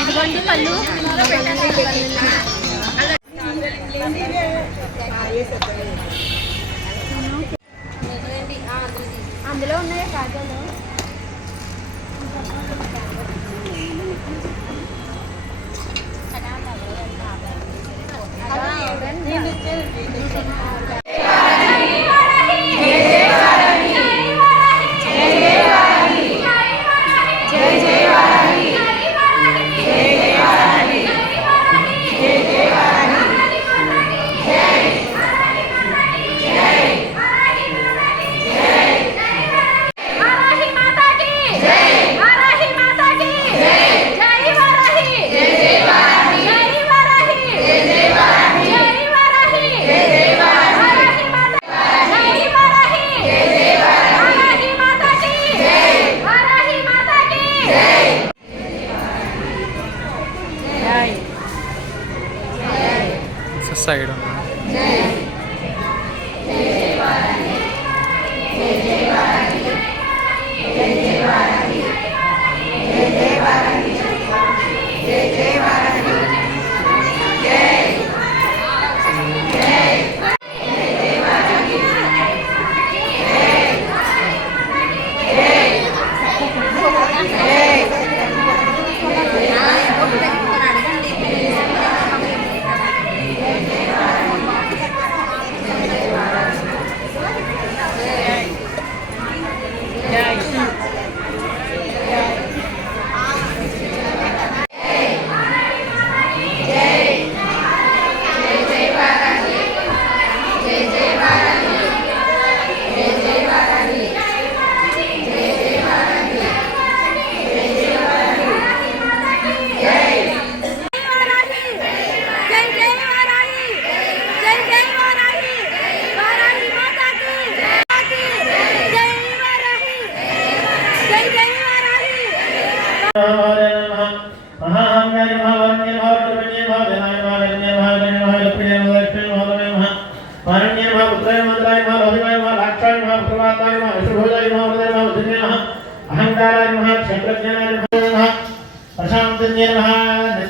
ఇదిగోండి పళ్ళు అందులో ఉన్నాయా కాజాలు side on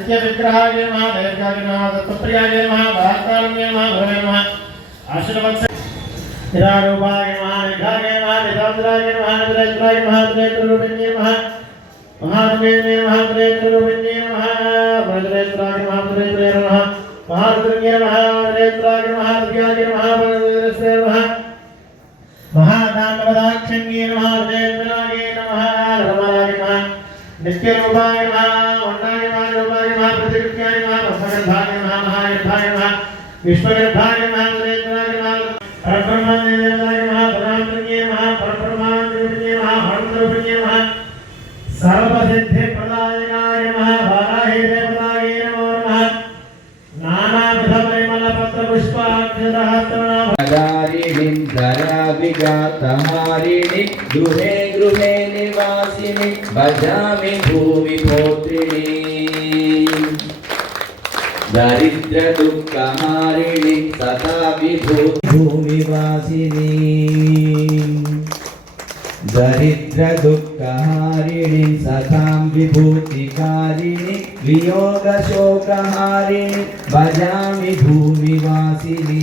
नित्य विग्रहाय नमः दीर्घाय नमः दत्तप्रियाय नमः बलात्काराय नमः भवे नमः आशीर्वाद निरारूपाय नमः निधाय नमः निधात्राय नमः निद्राय नमः निद्रारूपिण्ये नमः महादेवे नमः निद्रारूपिण्ये नमः वज्रेश्वराय नमः वज्रेश्वराय नमः महारुद्रये नमः वज्रेश्वराय नमः दिव्याय नमः वज्रेश्वराय नमः महादानवदाक्षण्ये नमः वज्रेश्वराय नमः रमणाय नमः नित्यरूपाय नमः वन्नाय नमः रूपाय नमः प्रतिकृत्याय नमः भस्मगर्भाय नमः महागर्भाय नमः विश्वगर्भाय नमः वज्रेश्वराय नमः परब्रह्मदेवाय नमः परमात्मने नमः परब्रह्मादिने नमः हरद्रूपिणे नमः सर्वसिद्धिप्रदायकाय नमः वाराही देवताय नमो नमः नानाविधपरिमलपत्रपुष्पाक्षरहस्तनाम दारिणीं धराविगातहारिणि गृहे गृहे निवासिनि भजामि भूमिपोत्रिणि दरिद्र दुःखहारिणि सदा भूमिवासिनि दरिद्र दुःखहारिणि सतां विभूतिकारिणि वियोग शोकहारिणि भजामि भूमिवासिनि